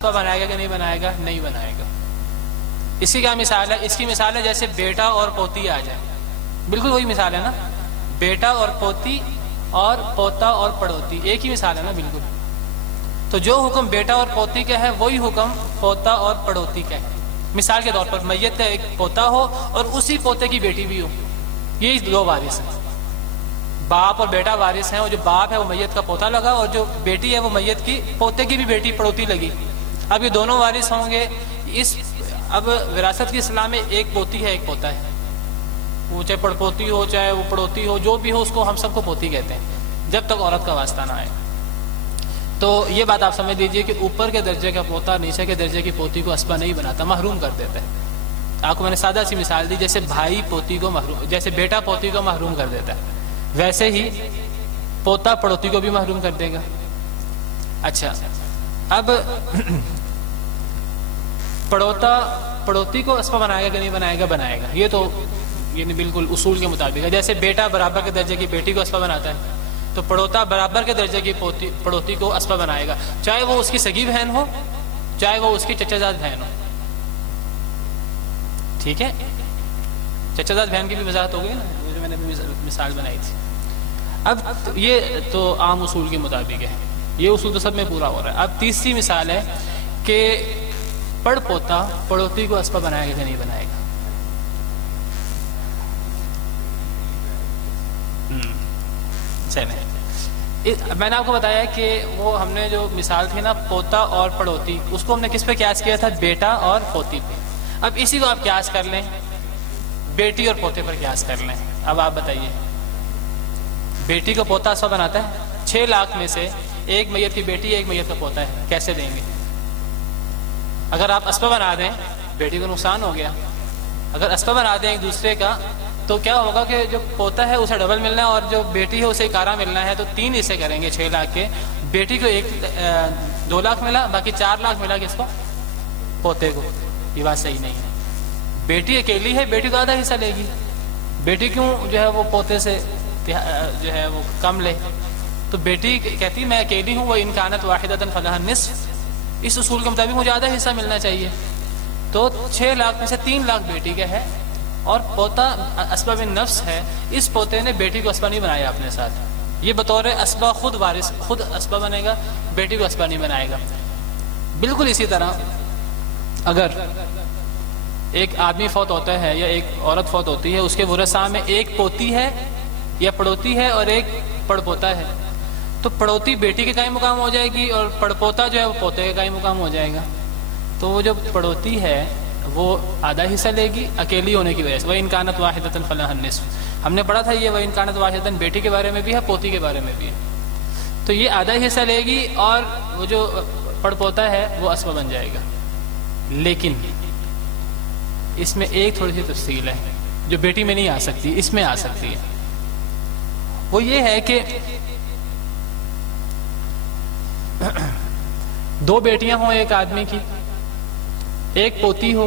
بنائے گا کہ نہیں بنائے گا؟ نہیں بنائے گا۔ اس کی کیا مثال ہے؟ اس کی مثال ہے جیسے بیٹا اور پوتی آ جائے، بالکل وہی مثال ہے نا، بیٹا اور پوتی اور پوتا اور پڑوتی، ایک ہی مثال ہے نا بالکل۔ تو جو حکم بیٹا اور پوتی کا ہے وہی حکم پوتا اور پڑوتی کا ہے۔ مثال کے طور پر میت کا ایک پوتا ہو اور اسی پوتے کی بیٹی بھی ہو، یہی دو وارث ہیں، باپ اور بیٹا وارث ہیں، اور جو باپ ہے وہ میت کا پوتا لگا اور جو بیٹی ہے وہ میت کی پوتے کی بھی بیٹی پڑوتی لگی۔ اب یہ دونوں وارث ہوں گے۔ اب وراثت کی اصطلاح میں ایک پوتی ہے ایک پوتا ہے، وہ چاہے پڑپوتی ہو چاہے وہ پڑوتی ہو، جو بھی ہو اس کو ہم سب کو پوتی کہتے ہیں جب تک عورت کا واسطہ نہ آئے۔ تو یہ بات آپ سمجھ لیجئے کہ اوپر کے درجے کا پوتا نیچے کے درجے کی پوتی کو اسبہ نہیں بناتا، محروم کر دیتا ہے۔ آپ کو میں نے سادہ سی مثال دی، جیسے بھائی پوتی کو محروم، جیسے بیٹا پوتی کو محروم کر دیتا ہے، ویسے ہی پوتا پڑوتی کو بھی محروم کر دے گا۔ اچھا، اب پڑوتی کو اسبہ بنائے گا کہ نہیں بنائے گا؟ بنائے گا۔ یہ تو یعنی بالکل اصول کے مطابق ہے۔ جیسے بیٹا برابر کے درجے کی بیٹی کو اسبہ بناتا ہے، تو پڑوتا برابر کے درجے کی پڑوتی کو اسبہ بنائے گا، چاہے وہ اس کی سگی بہن ہو چاہے وہ اس کی چچا زاد بہن ہو۔ ٹھیک ہے، چچا زاد بہن کی بھی وضاحت ہو گئی نا، جو میں نے مثال بنائی تھی۔ اب یہ تو عام اصول کے مطابق ہے، یہ اصول تو سب میں پورا ہو رہا ہے۔ اب تیسری مثال ہے کہ پڑ پوتا پڑوتی کو اسبہ بنائے گا کہ نہیں بنائے گا؟ چلیں، میں نے آپ کو بتایا کہ وہ ہم نے جو مثال تھی نا پوتا اور پڑوتی، اس کو ہم نے کس پہ قیاس کیا تھا؟ بیٹا اور پوتی پہ۔ اب اسی کو آپ قیاس کر لیں بیٹی اور پوتے پر قیاس کر لیں۔ اب آپ بتائیے، بیٹی کو پوتا اسبہ بناتا ہے، 6 لاکھ میں سے ایک میت کی بیٹی ایک میت کا پوتا ہے، کیسے دیں گے؟ اگر آپ اسبہ بنا دیں بیٹی کو نقصان ہو گیا، اگر اسبہ بنا دیں ایک دوسرے کا تو کیا ہوگا کہ جو پوتا ہے اسے ڈبل ملنا ہے اور جو بیٹی ہے اسے اکارہ ملنا ہے، تو 3 حصے کریں گے 6 لاکھ کے۔ بیٹی کو 2 لاکھ ملا، باقی 4 لاکھ ملا کس کو؟ پوتے کو۔ یہ بات صحیح نہیں ہے، بیٹی اکیلی ہے، بیٹی کو آدھا حصہ لے گی، بیٹی کیوں جو ہے وہ پوتے سے جو ہے وہ کم لے؟ تو بیٹی کہتی میں اکیلی ہوں، وہ ان کانت واحدۃ فلہا النصف، اس اصول کے مطابق مجھے آدھا حصہ ملنا چاہیے۔ تو 6 لاکھ میں سے 3 لاکھ بیٹی کا ہے اور پوتا اسبہ بن نفس ہے، اس پوتے نے بیٹی کو اسبہ نہیں بنایا اپنے ساتھ، یہ بطور اسبہ خود وارث خود اسبہ بنے گا، بیٹی کو اسبہ نہیں بنائے گا۔ بالکل اسی طرح اگر ایک آدمی فوت ہوتا ہے یا ایک عورت فوت ہوتی ہے، اس کے ورثاء میں ایک پوتی ہے یا پڑوتی ہے اور ایک پڑ پوتا ہے، تو پڑوتی بیٹی کے قائم مقام ہو جائے گی اور پڑ پوتا جو ہے وہ پوتے کے قائم مقام ہو جائے گا۔ تو وہ جو پڑوتی ہے وہ آدھا حصہ لے گی اکیلی ہونے کی وجہ سے، وَإِنْ كَانَتْ وَاحِدَةً فَلَهَا النِّصْفُ، ہم نے پڑھا تھا یہ وَإِنْ كَانَتْ وَاحِدَةً بیٹی کے بارے میں بھی ہے، پوتی کے بارے میں بھی ہے۔ تو یہ آدھا حصہ لے گی اور وہ جو پڑ پوتا ہے وہ اسبہ بن جائے گا۔ لیکن اس میں ایک تھوڑی سی تفصیل ہے جو بیٹی میں نہیں آ سکتی، اس میں آ سکتی ہے۔ وہ یہ ہے کہ 2 بیٹیاں ہوں ایک آدمی کی، ایک پوتی ہو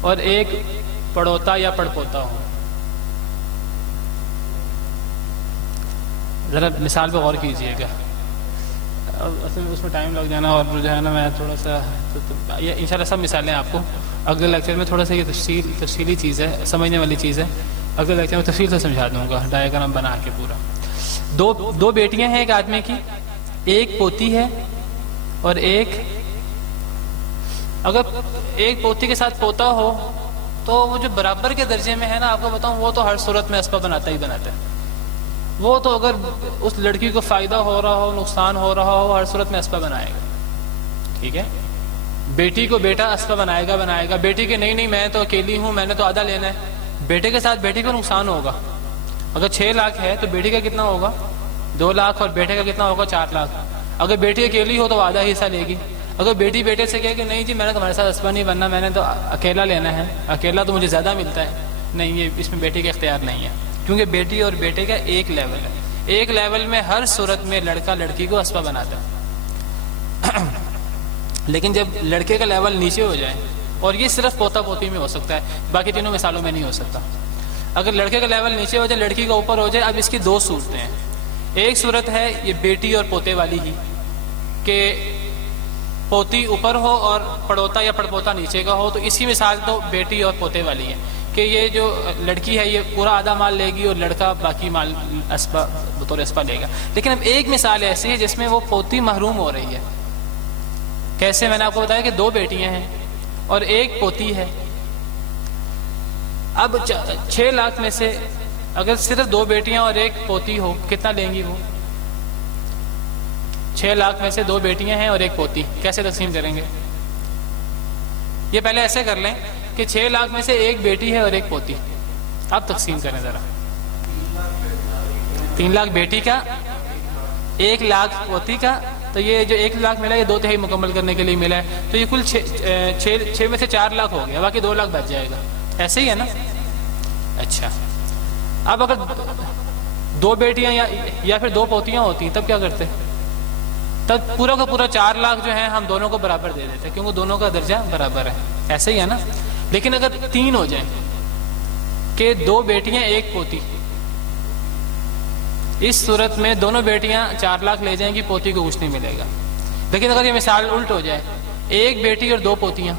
اور ایک پڑوتا یا پڑ پوتا ہو۔ ذرا مثال پہ غور کیجئے گا، اصل میں اس میں ٹائم لگ جانا اور جو ہے نا میں تھوڑا سا انشاءاللہ سب مثالیں آپ کو اگلے لیکچر میں، تھوڑا سا یہ تفصیلی چیز ہے، سمجھنے والی چیز ہے، اگلے لیکچر میں تفصیل سے سمجھا دوں گا ڈائیگرام بنا کے پورا۔ 2 بیٹیاں ہیں ایک آدمی کی، ایک پوتی ہے اور اگر ایک پوتی کے ساتھ پوتا ہو تو وہ جو برابر کے درجے میں ہے نا، آپ کو بتاؤں وہ تو ہر صورت میں اسبہ بناتا ہی بناتا ہے۔ وہ تو اگر اس لڑکی کو فائدہ ہو رہا ہو نقصان ہو رہا ہو ہر صورت میں اسبہ بنائے گا۔ ٹھیک ہے، بیٹی کو بیٹا اسبہ بنائے گا، بیٹی کے نہیں میں تو اکیلی ہوں میں نے تو آدھا لینا ہے، بیٹے کے ساتھ بیٹی کو نقصان ہوگا۔ اگر 6 لاکھ ہے تو بیٹی کا کتنا ہوگا؟ 2 لاکھ، اور بیٹے کا کتنا ہوگا؟ 4 لاکھ۔ اگر بیٹی اکیلی ہو تو آدھا حصہ لے گی۔ اگر بیٹی بیٹے سے کہے کہ نہیں جی میں نے تمہارے ساتھ اسبہ نہیں بننا، میں نے تو اکیلا لینا ہے، اکیلا تو مجھے زیادہ ملتا ہے، نہیں، یہ اس میں بیٹی کا اختیار نہیں ہے، کیونکہ بیٹی اور بیٹے کا ایک لیول ہے، ایک لیول میں ہر صورت میں لڑکا لڑکی کو اسبہ بناتا ہے۔ لیکن جب لڑکے کا لیول نیچے ہو جائے، اور یہ صرف پوتا پوتی میں ہو سکتا ہے، باقی تینوں مثالوں میں نہیں ہو سکتا، اگر لڑکے کا لیول نیچے ہو جائے لڑکی کا اوپر ہو جائے، اب اس کی 2 صورتیں ہیں۔ ایک صورت ہے یہ بیٹی اور پوتے والی ہی، کہ پوتی اوپر ہو اور پڑوتا یا پڑپوتا نیچے کا ہو، تو اس کی مثال تو بیٹی اور پوتے والی ہے کہ یہ جو لڑکی ہے یہ پورا آدھا مال لے گی اور لڑکا باقی مال اسبہ بطور اسبہ لے گا۔ لیکن اب ایک مثال ایسی ہے جس میں وہ پوتی محروم ہو رہی ہے۔ کیسے؟ میں نے آپ کو بتایا کہ 2 بیٹیاں ہیں اور 1 پوتی ہے۔ اب 6 لاکھ میں سے اگر صرف 2 بیٹیاں اور 1 پوتی ہو، کتنا لیں گی وہ؟ 6 لاکھ میں سے 2 بیٹیاں ہیں اور 1 پوتی، کیسے تقسیم کریں گے؟ یہ پہلے ایسے کر لیں کہ 6 لاکھ میں سے 1 بیٹی ہے اور 1 پوتی، اب تقسیم کریں ذرا۔ 3 لاکھ بیٹی کا، 1 لاکھ پوتی کا، تو یہ جو 1 لاکھ ملا یہ 2 تہائی مکمل کرنے کے لیے ملا ہے، تو یہ کل 6 میں سے 4 لاکھ ہو گیا، باقی 2 لاکھ بچ جائے گا۔ ایسے ہی ہے نا؟ اچھا، اب اگر 2 بیٹیاں یا پھر 2 پوتیاں ہوتی تب کیا کرتے؟ تب پورا کا پورا 4 لاکھ جو ہے ہم دونوں کو برابر دے دیتے، کیونکہ دونوں کا درجہ برابر ہے۔ ایسے ہی ہے نا؟ لیکن اگر 3 ہو جائیں کہ 2 بیٹیاں 1 پوتی، اس صورت میں دونوں بیٹیاں 4 لاکھ لے جائیں گی، پوتی کو کچھ نہیں ملے گا۔ لیکن اگر یہ مثال الٹ ہو جائے، 1 بیٹی اور 2 پوتیاں،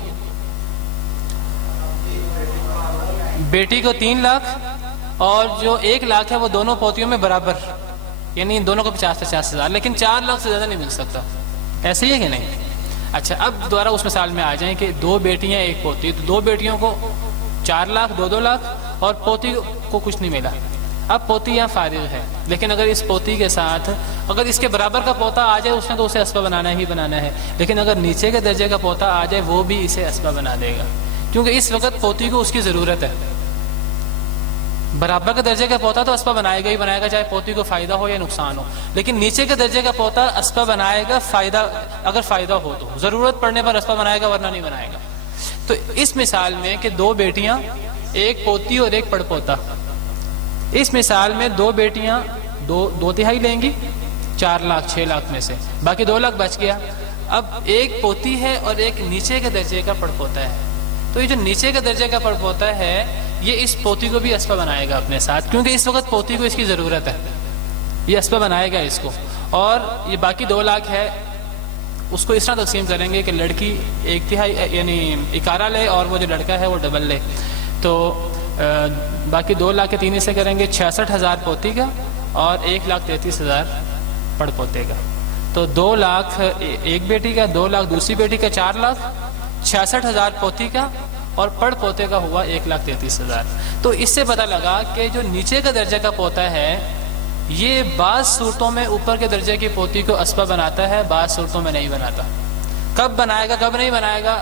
بیٹی کو 3 لاکھ اور جو 1 لاکھ ہے وہ دونوں پوتیوں میں برابر، یعنی ان دونوں کو 50 ہزار، لیکن 4 لاکھ سے زیادہ نہیں مل سکتا۔ ایسے ہی ہے کہ نہیں؟ اچھا، اب دوبارہ اس مثال میں آ جائیں کہ 2 بیٹیاں 1 پوتی، تو 2 بیٹیوں کو 4 لاکھ 2 لاکھ اور پوتی کو کچھ نہیں ملا۔ اب پوتی یہاں فارغ ہے، لیکن اگر اس پوتی کے ساتھ اگر اس کے برابر کا پوتا آ جائے، اس نے تو اسے اسبہ بنانا ہی بنانا ہے، لیکن اگر نیچے کے درجے کا پوتا آ جائے وہ بھی اسے اسبہ بنا دے گا، کیونکہ اس وقت پوتی کو اس کی ضرورت ہے۔ برابر کے درجے کا پوتا تو اسبہ بنائے گا ہی بنائے گا، چاہے پوتی کو فائدہ ہو یا نقصان ہو، لیکن نیچے کے درجے کا پوتا اسبہ بنائے گا فائدہ، اگر فائدہ ہو تو، ضرورت پڑنے پر اسبہ بنائے گا ورنہ نہیں بنائے گا۔ تو اس مثال میں کہ 2 بیٹیاں 1 پوتی اور 1 پڑپوتا، اس مثال میں 2 بیٹیاں 2 تہائی لیں گی 4 لاکھ 6 لاکھ میں سے، باقی 2 لاکھ بچ گیا۔ اب 1 پوتی ہے اور 1 نیچے کے درجے کا پڑپوتا ہے، تو یہ جو نیچے کے درجے کا پڑپوتا ہے یہ اس پوتی کو بھی اسبہ بنائے گا اپنے ساتھ، کیونکہ اس وقت پوتی کو اس کی ضرورت ہے، یہ اسبہ بنائے گا اس کو۔ اور یہ باقی 2 لاکھ ہے اس کو اس طرح تقسیم کریں گے کہ لڑکی 1 تہائی یعنی اکارہ لے اور وہ جو لڑکا ہے وہ ڈبل لے، تو باقی 2 لاکھ کے 3 حصے کریں گے، 66,000 پوتی کا اور 1,33,000 پڑ پوتے کا، تو 2 لاکھ 1 بیٹی کا، 2 لاکھ دوسری بیٹی کا، 4 لاکھ 66,000 پوتی کا اور پڑ پوتے کا ہوا 1,33,000۔ تو اس سے پتہ لگا کہ جو نیچے کا درجے کا پوتا ہے یہ بعض صورتوں میں اوپر کے درجے کی پوتی کو اسبہ بناتا ہے، بعض صورتوں میں نہیں بناتا۔ کب بنائے گا کب نہیں بنائے گا